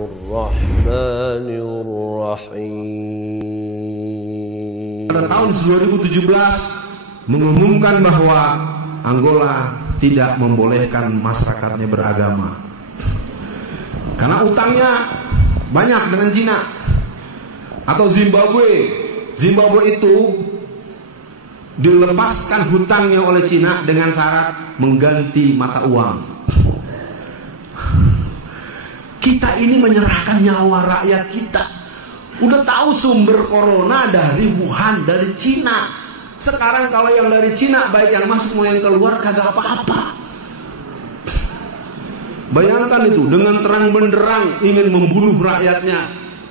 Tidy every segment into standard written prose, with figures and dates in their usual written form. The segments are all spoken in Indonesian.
Bismillahirrahmanirrahim. Pada tahun 2017 mengumumkan bahwa Angola tidak membolehkan masyarakatnya beragama karena utangnya banyak dengan Cina. Atau Zimbabwe itu dilepaskan hutangnya oleh Cina dengan syarat mengganti mata uang. Kita ini menyerahkan nyawa rakyat kita. Udah tahu sumber corona dari Wuhan, dari Cina. Sekarang kalau yang dari Cina, baik yang masuk mau yang keluar, kagak apa-apa. Bayangkan itu, dengan terang benderang ingin membunuh rakyatnya.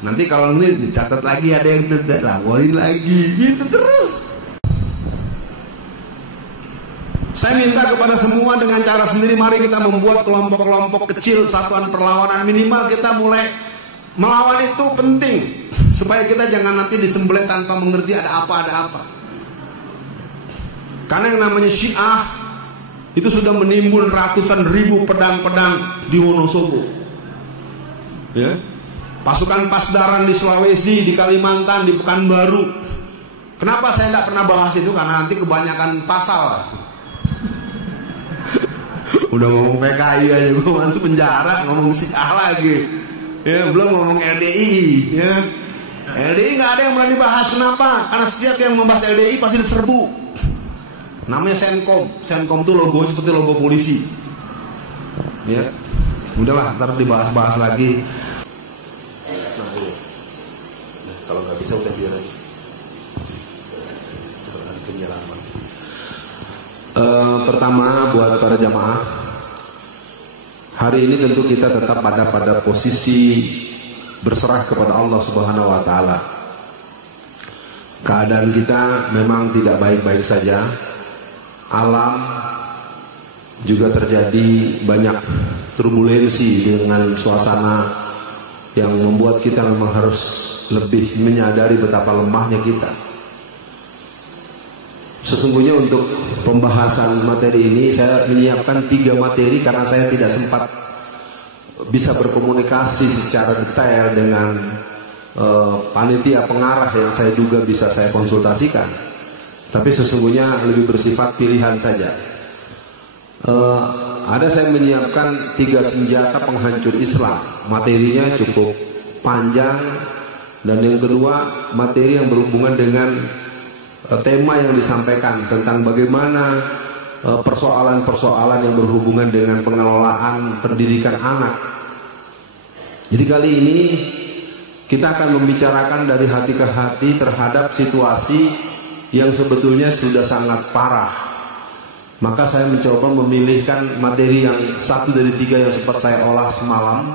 Nanti kalau ini dicatat lagi ada yang tidak, laporin lagi, gitu terus. Saya minta kepada semua dengan cara sendiri, mari kita membuat kelompok-kelompok kecil, satuan perlawanan. Minimal kita mulai melawan itu penting, supaya kita jangan nanti disembelih tanpa mengerti ada apa. Karena yang namanya Syiah itu sudah menimbun ratusan ribu pedang-pedang di Wonosobo, ya. Pasukan Pasdaran di Sulawesi, di Kalimantan, di Pekanbaru. Kenapa saya tidak pernah bahas itu? Karena nanti kebanyakan pasal. Udah ngomong PKI aja gue masuk penjara, ngomong Syiah lagi, ya, belum ngomong LDI, ya. LDI nggak ada yang berani bahas. Kenapa? Karena setiap yang membahas LDI pasti diserbu. Namanya Senkom tuh logo seperti logo polisi, ya. Udahlah, ntar dibahas-bahas lagi. Nah, kalau nggak bisa udah biar aja. Pertama, buat para jamaah, hari ini tentu kita tetap pada posisi berserah kepada Allah Subhanahu wa Ta'ala. Keadaan kita memang tidak baik-baik saja. Alam juga terjadi banyak turbulensi dengan suasana yang membuat kita memang harus lebih menyadari betapa lemahnya kita. Sesungguhnya untuk pembahasan materi ini saya menyiapkan 3 materi karena saya tidak sempat bisa berkomunikasi secara detail dengan panitia pengarah yang saya duga bisa saya konsultasikan. Tapi sesungguhnya lebih bersifat pilihan saja. Ada saya menyiapkan 3 senjata penghancur Islam. Materinya cukup panjang. Dan yang kedua, materi yang berhubungan dengan tema yang disampaikan tentang bagaimana persoalan-persoalan yang berhubungan dengan pengelolaan pendidikan anak. Jadi kali ini kita akan membicarakan dari hati ke hati terhadap situasi yang sebetulnya sudah sangat parah. Maka saya mencoba memilihkan materi yang 1 dari 3 yang sempat saya olah semalam.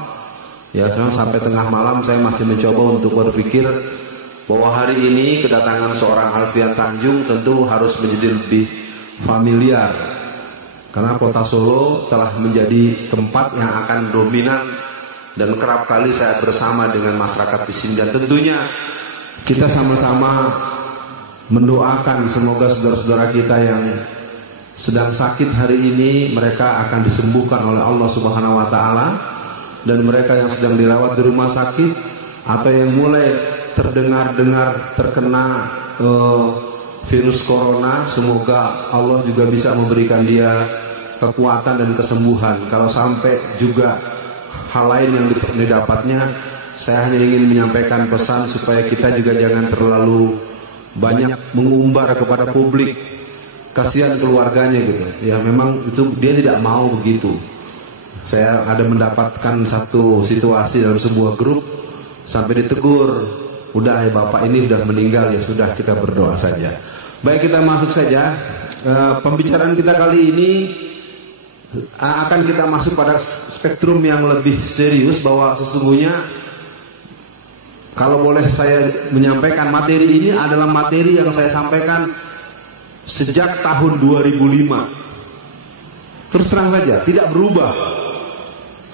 Ya, sampai tengah malam saya masih mencoba untuk berpikir bahwa hari ini kedatangan seorang Alfian Tanjung tentu harus menjadi lebih familiar. Karena kota Solo telah menjadi tempat yang akan dominan dan kerap kali saya bersama dengan masyarakat di sini. Dan tentunya kita sama-sama mendoakan semoga saudara-saudara kita yang sedang sakit hari ini mereka akan disembuhkan oleh Allah Subhanahu wa Ta'ala, dan mereka yang sedang dirawat di rumah sakit atau yang mulai terdengar terkena virus corona, semoga Allah juga bisa memberikan dia kekuatan dan kesembuhan. Kalau sampai juga hal lain yang didapatnya, saya hanya ingin menyampaikan pesan supaya kita juga jangan terlalu banyak mengumbar kepada publik. Kasihan keluarganya gitu. Ya memang itu dia tidak mau begitu. Saya ada mendapatkan satu situasi dalam sebuah grup sampai ditegur, udah ya bapak ini sudah meninggal, ya sudah kita berdoa saja. Baik, kita masuk saja. Pembicaraan kita kali ini akan kita masuk pada spektrum yang lebih serius, bahwa sesungguhnya kalau boleh saya menyampaikan, materi ini adalah materi yang saya sampaikan sejak tahun 2005. Terus terang saja, tidak berubah.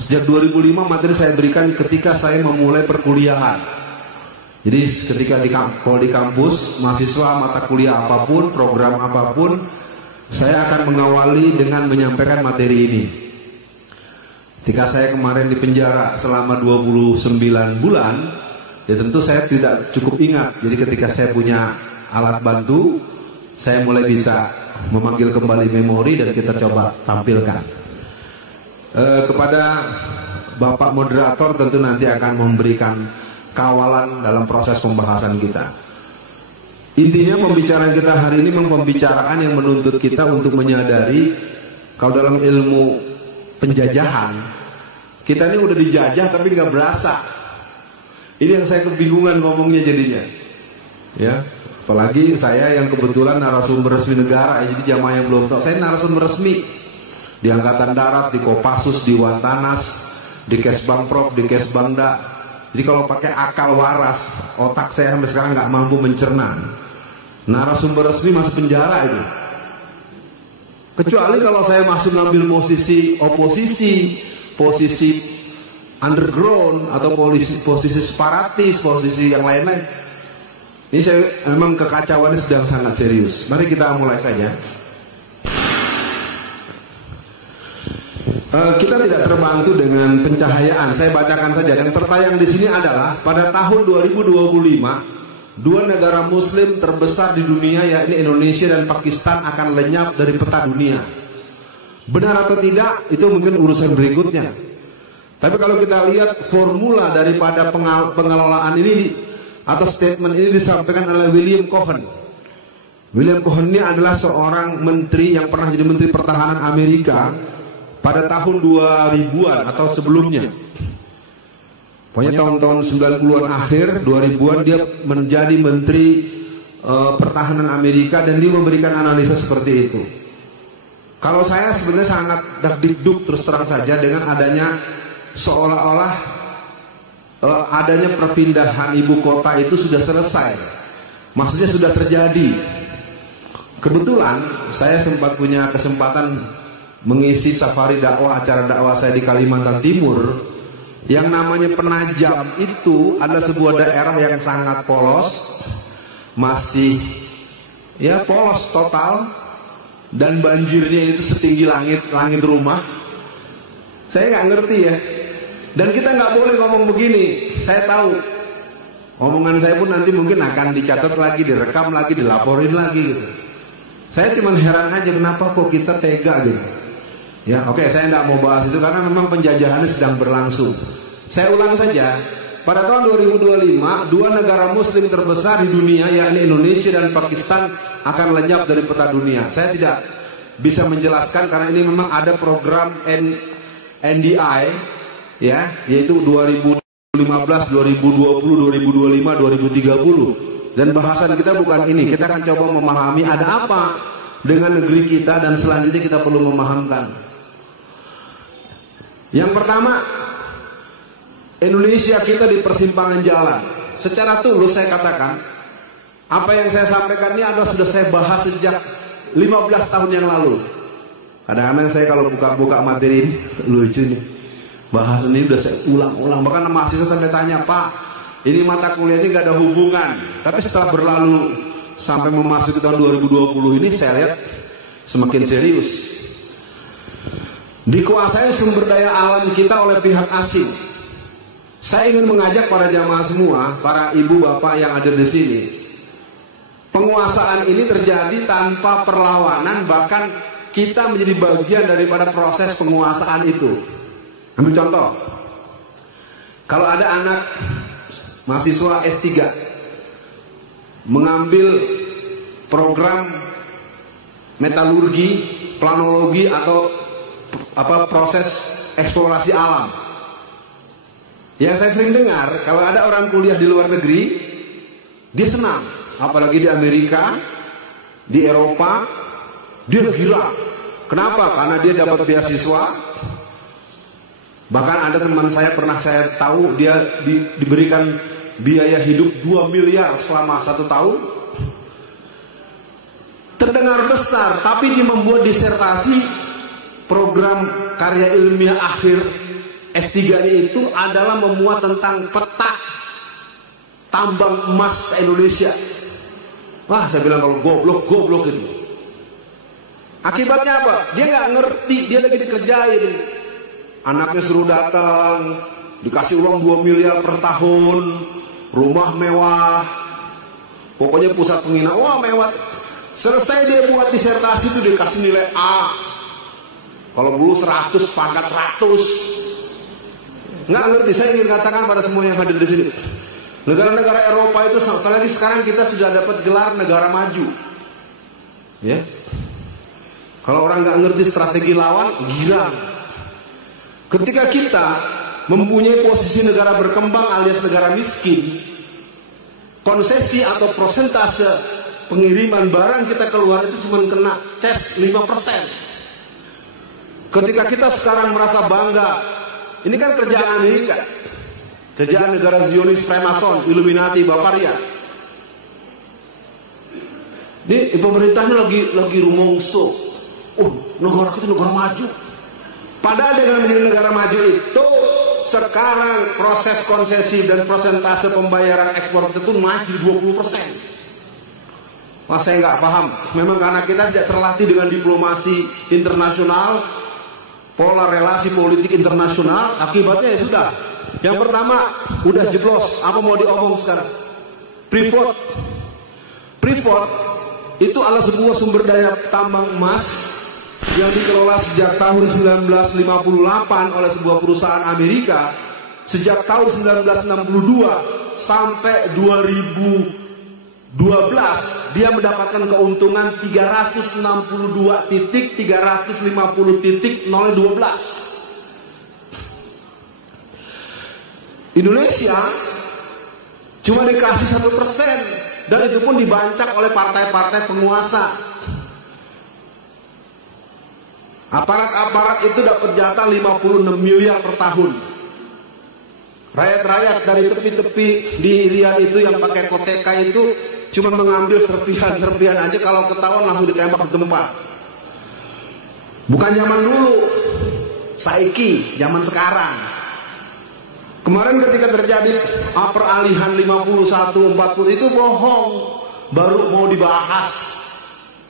Sejak 2005 materi saya berikan ketika saya memulai perkuliahan. Jadi ketika kalau di kampus, mahasiswa mata kuliah apapun, program apapun, saya akan mengawali dengan menyampaikan materi ini. Ketika saya kemarin di penjara selama 29 bulan, ya tentu saya tidak cukup ingat. Jadi ketika saya punya alat bantu, saya mulai bisa memanggil kembali memori dan kita coba tampilkan. Kepada Bapak Moderator tentu nanti akan memberikan kawalan dalam proses pembahasan kita. Intinya pembicaraan kita hari ini memang pembicaraan yang menuntut kita untuk menyadari kalau dalam ilmu penjajahan kita ini udah dijajah tapi nggak berasa. Ini yang saya kebingungan ngomongnya jadinya. Ya, apalagi saya yang kebetulan narasumber resmi negara, jadi jamaah yang belum tahu, saya narasumber resmi di Angkatan Darat, di Kopassus, di Wantanas, di Kesbangprov, di Kesbangda. Jadi kalau pakai akal waras, otak saya sampai sekarang nggak mampu mencerna. Narasumber resmi masuk penjara itu. Kecuali kalau saya masuk ngambil posisi oposisi, posisi underground atau posisi separatis, posisi yang lain-lain. Ini saya memang kekacauannya sedang sangat serius. Mari kita mulai saja. Kita tidak terbantu dengan pencahayaan. Saya bacakan saja. Dan tertayang di sini adalah pada tahun 2025, dua negara Muslim terbesar di dunia, yakni Indonesia dan Pakistan, akan lenyap dari peta dunia. Benar atau tidak, itu mungkin urusan berikutnya. Tapi kalau kita lihat formula daripada pengelolaan ini atau statement ini disampaikan oleh William Cohen. William Cohen ini adalah seorang menteri yang pernah jadi menteri pertahanan Amerika pada tahun 2000-an atau sebelumnya. Pokoknya tahun-tahun 90-an akhir 2000-an dia menjadi menteri pertahanan Amerika dan dia memberikan analisa seperti itu. Kalau saya sebenarnya sangat dakdikduk terus terang saja dengan adanya seolah-olah adanya perpindahan ibu kota itu sudah selesai. Maksudnya sudah terjadi. Kebetulan saya sempat punya kesempatan mengisi safari dakwah, acara dakwah saya di Kalimantan Timur. Yang namanya Penajam itu adalah sebuah daerah yang sangat polos, masih ya polos total, dan banjirnya itu setinggi langit rumah. Saya nggak ngerti ya. Dan kita nggak boleh ngomong begini. Saya tahu omongan saya pun nanti mungkin akan dicatat lagi, direkam lagi, dilaporin lagi gitu. Saya cuma heran aja kenapa kok kita tega gitu. Ya, oke, saya tidak mau bahas itu karena memang penjajahannya sedang berlangsung. Saya ulang saja. Pada tahun 2025, dua negara Muslim terbesar di dunia, yakni Indonesia dan Pakistan, akan lenyap dari peta dunia. Saya tidak bisa menjelaskan karena ini memang ada program NDI, ya, yaitu 2015, 2020, 2025, 2030. Dan bahasan kita bukan ini. Kita akan coba memahami ada apa dengan negeri kita dan selanjutnya kita perlu memahamkan. Yang pertama, Indonesia kita di persimpangan jalan. Secara tulus saya katakan, apa yang saya sampaikan ini adalah sudah saya bahas sejak 15 tahun yang lalu. Kadang-kadang saya kalau buka-buka materi ini lucu nih. Bahasan ini sudah saya ulang-ulang. Bahkan mahasiswa sampai tanya, Pak, ini mata kuliahnya gak ada hubungan. Tapi setelah berlalu sampai memasuki tahun 2020 ini, saya lihat semakin serius. Dikuasai sumber daya alam kita oleh pihak asing. Saya ingin mengajak para jamaah semua, para ibu bapak yang ada di sini. Penguasaan ini terjadi tanpa perlawanan, bahkan kita menjadi bagian daripada proses penguasaan itu. Ambil contoh, kalau ada anak mahasiswa S3 mengambil program metalurgi, planologi atau proses eksplorasi alam. Yang saya sering dengar, kalau ada orang kuliah di luar negeri, dia senang, apalagi di Amerika, di Eropa, dia gila. Kenapa? Karena dia dapat beasiswa. Bahkan ada teman saya pernah saya tahu dia diberikan biaya hidup 2 miliar selama 1 tahun. Terdengar besar, tapi dia membuat disertasi program karya ilmiah akhir S3-nya itu adalah memuat tentang peta tambang emas Indonesia. Wah, saya bilang kalau goblok itu. Akibatnya apa? Dia nggak ngerti, dia lagi dikerjain. anaknya suruh datang, dikasih uang 2 miliar per tahun, rumah mewah, pokoknya pusat penghinaan, wah mewah. Selesai dia buat disertasi itu dikasih nilai A. Kalau dulu 100, pangkat 100. Nggak ngerti, saya ingin katakan pada semua yang hadir di sini. Negara-negara Eropa itu, apalagi sekarang kita sudah dapat gelar negara maju. Ya. Kalau orang nggak ngerti strategi lawan, girang. Ketika kita mempunyai posisi negara berkembang alias negara miskin, konsesi atau prosentase pengiriman barang kita keluar itu cuma kena ces 5%. Ketika kita sekarang merasa bangga, ini kan kerjaan Amerika, kerjaan negara Zionis, Freemason, Illuminati, Bavaria. Ini pemerintahnya lagi rumongso. Negara kita negara maju. Padahal dengan menjadi negara maju itu, sekarang proses konsesi dan persentase pembayaran ekspor itu maju 20%. Wah, saya nggak paham. Memang karena kita tidak terlatih dengan diplomasi internasional, pola relasi politik internasional, akibatnya ya sudah. Yang pertama, udah jeblos. Apa mau diomong sekarang? Freeport itu adalah sebuah sumber daya tambang emas yang dikelola sejak tahun 1958 oleh sebuah perusahaan Amerika. Sejak tahun 1962 sampai 2012 dia mendapatkan keuntungan 362,350.12. Indonesia cuma dikasih 1%, dan itu pun dibancak oleh partai-partai penguasa. Aparat-aparat itu dapat jatah 56 miliar per tahun. Rakyat-rakyat dari tepi-tepi di Riyadh itu yang pakai koteka itu cuma mengambil serpihan-serpihan aja, kalau ketahuan langsung ditembak di tempat. Bukan zaman dulu, saiki, zaman sekarang. Kemarin ketika terjadi peralihan 51-40 itu bohong, baru mau dibahas.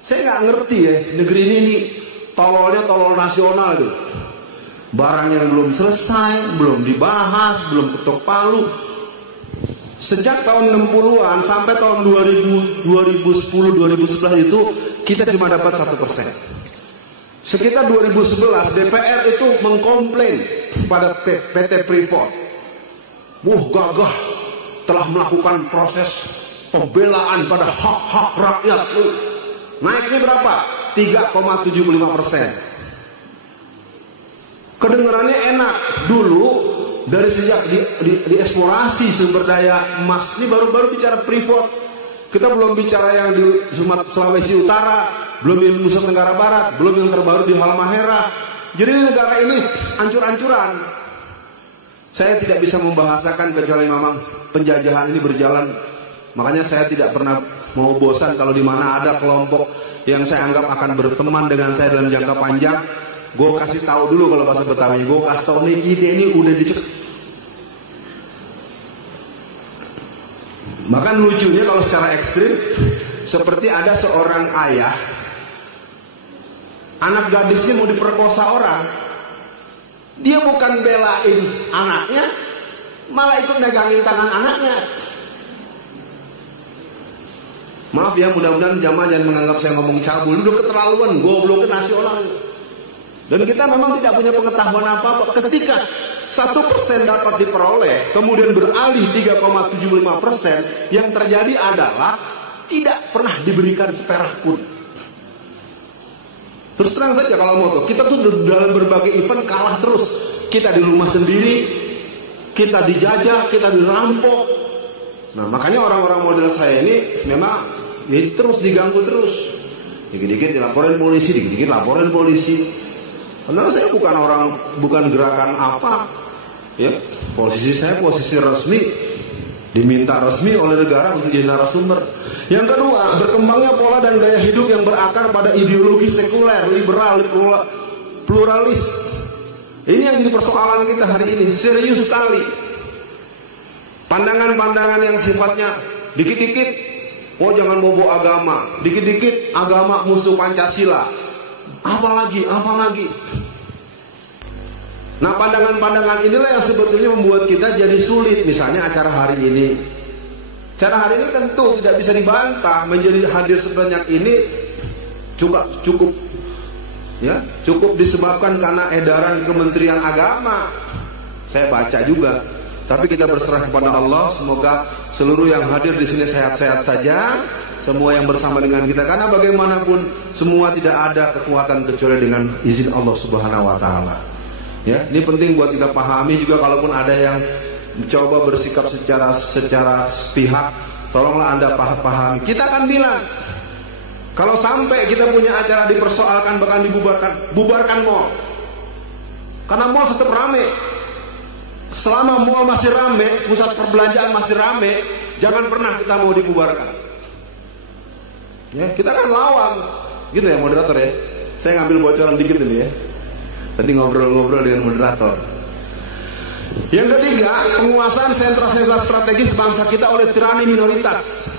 Saya nggak ngerti ya, negeri ini tololnya tolol nasional itu. Barang yang belum selesai, belum dibahas, belum ketok palu. Sejak tahun 60-an sampai tahun 2010-2011 itu kita cuma dapat 1%. Sekitar 2011 DPR itu mengkomplain pada PT Freeport. Gagah telah melakukan proses pembelaan pada hak-hak rakyat. Naiknya berapa? 3,75%. Kedengarannya enak. Dulu dari sejak dieksplorasi sumber daya emas, ini baru bicara Freeport. Kita belum bicara yang di Sulawesi Utara, belum di Nusa Tenggara Barat, belum yang terbaru di Halmahera. Jadi negara ini ancur-ancuran. Saya tidak bisa membahasakan kecuali memang penjajahan ini berjalan. Makanya saya tidak pernah mau bosan kalau di mana ada kelompok yang saya anggap akan berteman dengan saya dalam jangka panjang. Gue kasih tahu dulu kalau bahasa Betawi, gue kasih tahu nih, kita ini udah dicek. Bahkan lucunya kalau secara ekstrim, seperti ada seorang ayah, anak gadisnya mau diperkosa orang, dia bukan belain anaknya, malah ikut megangin tangan anaknya. Maaf ya, mudah-mudahan jamaah jangan menganggap saya ngomong cabul, udah keterlaluan, gobloknya nasional. Dan kita memang tidak punya pengetahuan apa-apa. Ketika 1% dapat diperoleh, kemudian beralih 3,75%, yang terjadi adalah tidak pernah diberikan seperak pun. Terus terang saja kalau mau tuh, kita tuh dalam berbagai event kalah terus. Kita di rumah sendiri, kita dijajah, kita dirampok. Nah makanya orang-orang model saya ini memang terus diganggu terus. Dikit-dikit dilaporin polisi, dikit-dikit laporin polisi. Karena saya bukan gerakan apa, ya. Posisi saya posisi resmi, diminta resmi oleh negara untuk jadi narasumber. Yang kedua, berkembangnya pola dan gaya hidup yang berakar pada ideologi sekuler, liberal, pluralis. Ini yang jadi persoalan kita hari ini, serius sekali. Pandangan-pandangan yang sifatnya dikit-dikit, oh jangan bobo agama, dikit-dikit agama musuh Pancasila. Apalagi Nah, pandangan-pandangan inilah yang sebetulnya membuat kita jadi sulit. Misalnya acara hari ini. Acara hari ini tentu tidak bisa dibantah. Menjadi hadir sebanyak ini cukup disebabkan karena edaran Kementerian Agama. Saya baca juga. Tapi kita berserah kepada Allah. Semoga seluruh yang hadir di sini sehat-sehat saja. Semua yang bersama dengan kita. Karena bagaimanapun semua tidak ada kekuatan kecuali dengan izin Allah Subhanahu Wa Taala. Ya, ini penting buat kita pahami juga. Kalaupun ada yang mencoba bersikap secara sepihak, tolonglah Anda pahami. Kita akan bilang, kalau sampai kita punya acara dipersoalkan bahkan dibubarkan, bubarkan mall. Karena mall tetap rame. Selama mall masih rame, pusat perbelanjaan masih rame, jangan pernah kita mau dibubarkan. Ya, kita kan lawan, gitu ya moderator ya. Saya ngambil bocoran dikit ini ya. Tadi ngobrol-ngobrol dengan moderator. Yang ketiga, penguasaan sentra-sentra strategis bangsa kita oleh tirani minoritas.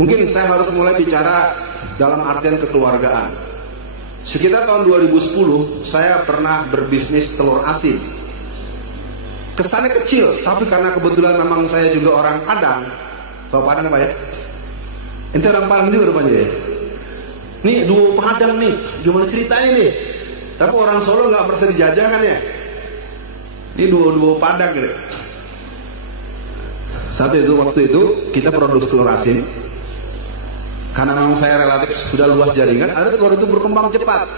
Mungkin saya harus mulai bicara dalam artian kekeluargaan. Sekitar tahun 2010, saya pernah berbisnis telur asin. Kesannya kecil, tapi karena kebetulan memang saya juga orang Padang. Tahu Padang Pak ya? Ente orang Padang juga rupanya ya? Nih duo Padang nih, gimana ceritanya nih? Tapi orang Solo nggak merasa dijajah kan ya? Ini duo Padang gitu. Waktu itu kita produksi telur asin. Karena memang saya relatif sudah luas jaringan, ada telur itu berkembang cepat.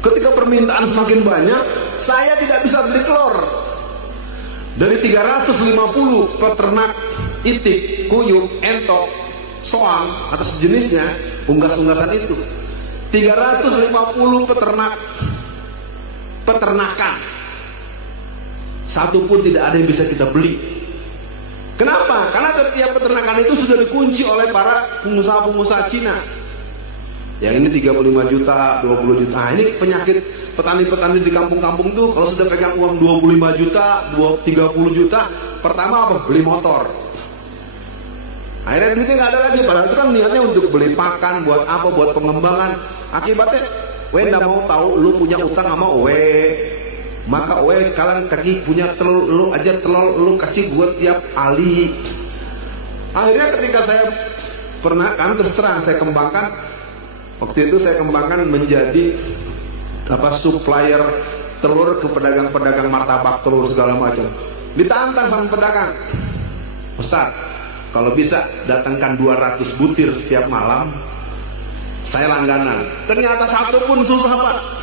Ketika permintaan semakin banyak, saya tidak bisa beli telur. Dari 350 peternak itik, kuyuk, entok, soang atau sejenisnya, unggas-unggasan itu 350 peternakan, satu pun tidak ada yang bisa kita beli. Kenapa? Karena setiap peternakan itu sudah dikunci oleh para pengusaha-pengusaha Cina. Yang ini 35 juta, 20 juta. Nah, ini penyakit petani-petani di kampung-kampung tuh, kalau sudah pegang uang 25 juta, 30 juta, pertama apa? Beli motor. Akhirnya duitnya nggak ada lagi. Padahal itu kan niatnya untuk beli pakan, buat apa? Buat pengembangan. Akibatnya, nggak mau tahu lu punya utang sama maka kalian kaki punya telur, lu aja telur lu kasih gue tiap kali. Akhirnya ketika saya pernah kan terus terang saya kembangkan, waktu itu saya kembangkan menjadi supplier telur ke pedagang-pedagang martabak telur segala macam. Ditantang sama pedagang, Ustaz, kalau bisa datangkan 200 butir setiap malam, saya langganan. Ternyata satu pun susah Pak.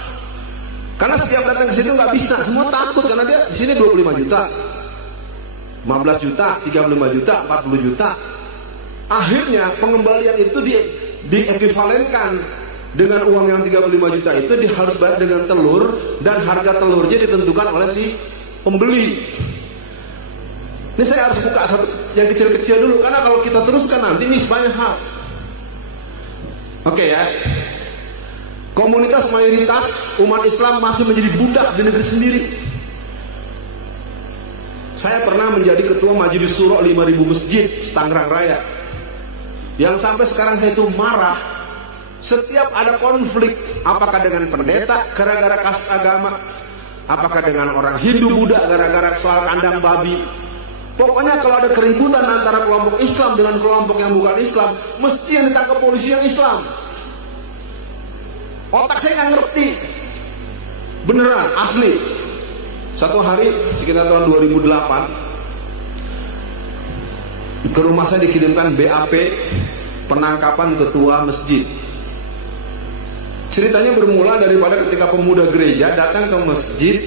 Karena setiap datang ke situ nggak bisa, semua takut karena dia di sini 25 juta, 15 juta, 35 juta, 40 juta. Akhirnya pengembalian itu diekuivalenkan dengan uang yang 35 juta itu harus bayar dengan telur, dan harga telurnya ditentukan oleh si pembeli. Ini saya harus buka satu yang kecil-kecil dulu, karena kalau kita teruskan nanti ini banyak hal. Oke ya. Komunitas mayoritas umat Islam masih menjadi budak di negeri sendiri. Saya pernah menjadi ketua Majelis Syuro 5.000 masjid Tangerang Raya. Yang sampai sekarang saya itu marah setiap ada konflik, apakah dengan pendeta gara-gara kasus agama, apakah dengan orang Hindu Buddha gara-gara soal kandang babi. Pokoknya kalau ada keributan antara kelompok Islam dengan kelompok yang bukan Islam, mesti yang ditangkap polisi yang Islam. Otak saya nggak ngerti, beneran asli. Satu hari sekitar tahun 2008 ke rumah saya dikirimkan BAP penangkapan ketua masjid. Ceritanya bermula daripada ketika pemuda gereja datang ke masjid,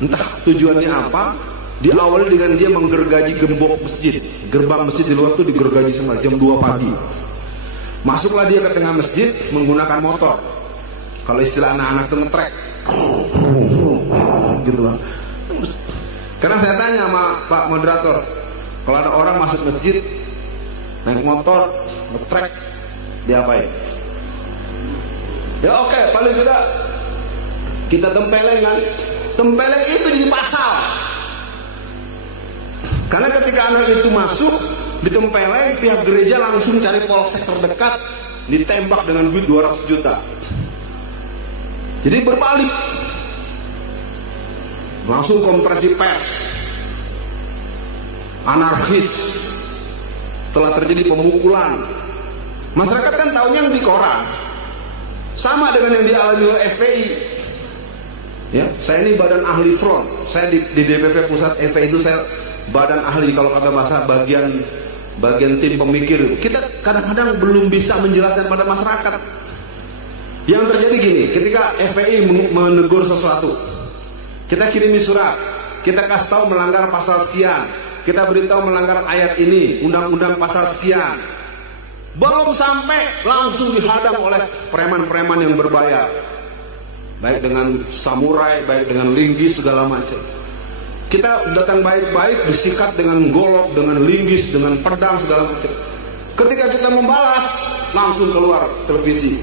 entah tujuannya apa, diawali dengan dia menggergaji gembok masjid. Gerbang masjid di luar tuh digergaji sama jam 2 pagi. Masuklah dia ke tengah masjid menggunakan motor. Kalau istilah anak-anak itu ngetrek gitu kan. Karena saya tanya sama Pak Moderator, kalau ada orang masuk masjid naik motor ngetrek, diapain? Ya oke, paling tidak kita tempeleng kan. Tempeleng itu di pasal. Karena ketika anak itu masuk ditempeleng, pihak gereja langsung cari polsek terdekat, ditembak dengan duit 200 juta. Jadi berbalik. langsung konferensi pers, anarkis, telah terjadi pemukulan. Masyarakat kan tahunya yang di koran, sama dengan yang dialami oleh FPI. Ya, saya ini badan ahli front, saya di DPP pusat FPI itu saya badan ahli, kalau kata bahasa bagian tim pemikir. Kita kadang-kadang belum bisa menjelaskan pada masyarakat. Yang terjadi gini, ketika FPI menegur sesuatu, kita kirimi surat, kita kasih tahu melanggar pasal sekian, kita beritahu melanggar ayat ini, undang-undang pasal sekian. Belum sampai langsung dihadang oleh preman-preman yang berbayar, baik dengan samurai, baik dengan linggis, segala macam. Kita datang baik-baik, disikat dengan golok, dengan linggis, dengan pedang, segala macam. Ketika kita membalas, langsung keluar televisi,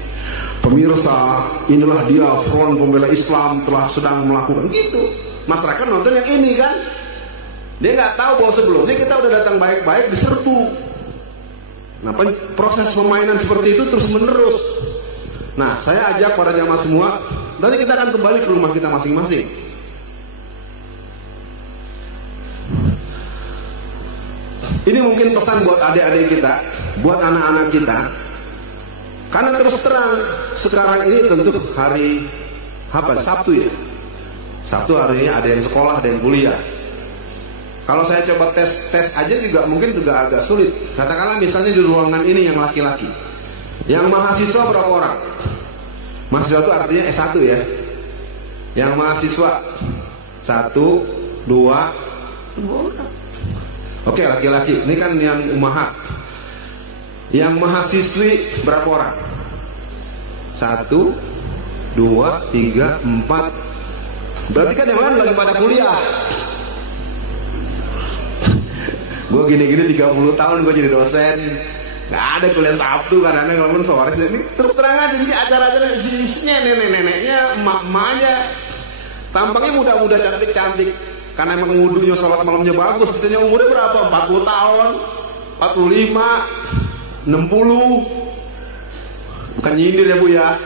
pemirsa, inilah dia Front Pembela Islam telah sedang melakukan gitu. Masyarakat nonton yang ini kan, dia nggak tahu bahwa sebelumnya kita udah datang baik-baik, diserbu. Nah, proses permainan seperti itu terus menerus. Nah, saya ajak para jamaah semua, nanti kita akan kembali ke rumah kita masing-masing. Ini mungkin pesan buat adik-adik kita, buat anak-anak kita. Karena terus terang, sekarang ini tentu hari apa? Sabtu ya. Sabtu hari ini ada yang sekolah, ada yang kuliah. Kalau saya coba tes aja juga mungkin juga agak sulit. Katakanlah misalnya di ruangan ini yang laki-laki, yang mahasiswa berapa orang? Mahasiswa itu artinya S1 ya. Yang mahasiswa 1, 2 orang. Oke, laki-laki. Ini kan yang umahat. Yang mahasiswi berapa orang? 1, 2, 3, 4. Berarti kan yang lain lagi pada kuliah. Gue gini-gini 30 tahun gue jadi dosen, nggak ada kuliah Sabtu kan, aneh ngomong sore. Ini terus terang aja, ini acara-acara isinya nenek-neneknya, emak-emaknya, tampangnya muda-muda, cantik-cantik. Karena emang wudunya, sholat malamnya bagus. Ditanya umurnya berapa? 40 tahun, 45, 60. Bukan nyindir ya Bu ya.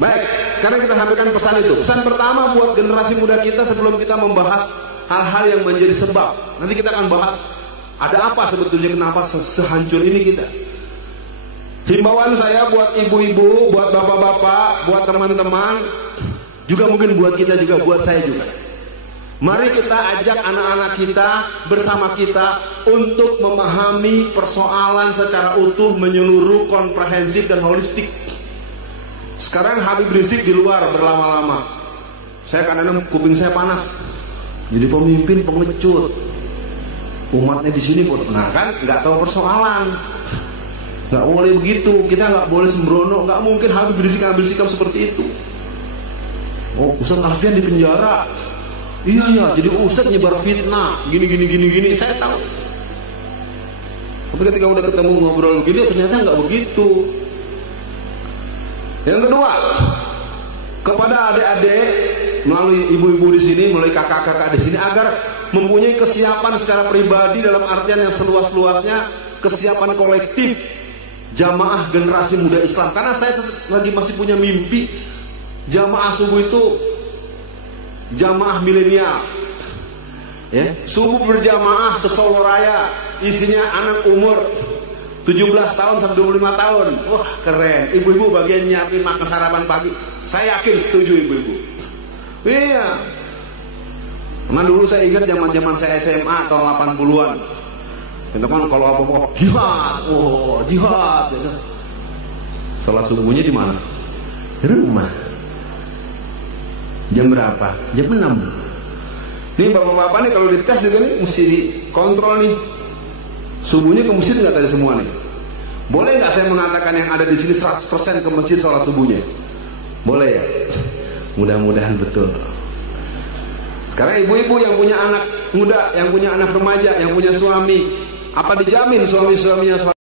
Baik, sekarang kita sampaikan pesan itu. Pesan pertama buat generasi muda kita sebelum kita membahas hal-hal yang menjadi sebab. Nanti kita akan bahas ada apa sebetulnya, kenapa sehancur ini kita. Himbauan saya buat ibu-ibu, buat bapak-bapak, buat teman-teman, juga mungkin buat kita juga, buat saya juga. Mari kita ajak anak-anak kita bersama kita untuk memahami persoalan secara utuh, menyeluruh, komprehensif dan holistik. Sekarang Habib Rizik di luar berlama-lama. Saya kadang-kadang kuping saya panas. Jadi pemimpin pengecut, umatnya di sini, nah kan nggak tahu persoalan, nggak boleh begitu, kita nggak boleh sembrono, nggak mungkin Habib Rizik ambil sikap seperti itu. Oh, Ustaz Alfian di penjara, iya ya, jadi Ustaz nyebar fitnah, gini, saya tahu. Tapi ketika udah ketemu ngobrol begini, ternyata nggak begitu. Yang kedua, kepada adik-adik melalui ibu-ibu di sini, melalui kakak-kakak di sini, agar mempunyai kesiapan secara pribadi dalam artian yang seluas-luasnya, kesiapan kolektif jamaah generasi muda Islam. Karena saya lagi masih punya mimpi jamaah subuh itu jamaah milenial, ya, subuh berjamaah se-Solo Raya, isinya anak umur 17 tahun sampai 25 tahun. Wah, keren. Ibu-ibu bagian nyiapin makan sarapan pagi. Saya yakin setuju ibu-ibu. Iya. Karena dulu saya ingat zaman-zaman saya SMA tahun 80-an. Itu kan kalau apa-apa jihad, oh jihad. Salat subuhnya di mana? Di rumah. Jam berapa? Jam 6. Nih bapak-bapak nih kalau dites juga nih mesti dikontrol nih. Subuhnya ke masjid nggak tadi semua nih? Boleh nggak saya mengatakan yang ada di sini 100% ke masjid sholat subuhnya? Boleh ya? Mudah-mudahan betul. Sekarang ibu-ibu yang punya anak muda, yang punya anak remaja, yang punya suami, apa dijamin suami-suaminya sholat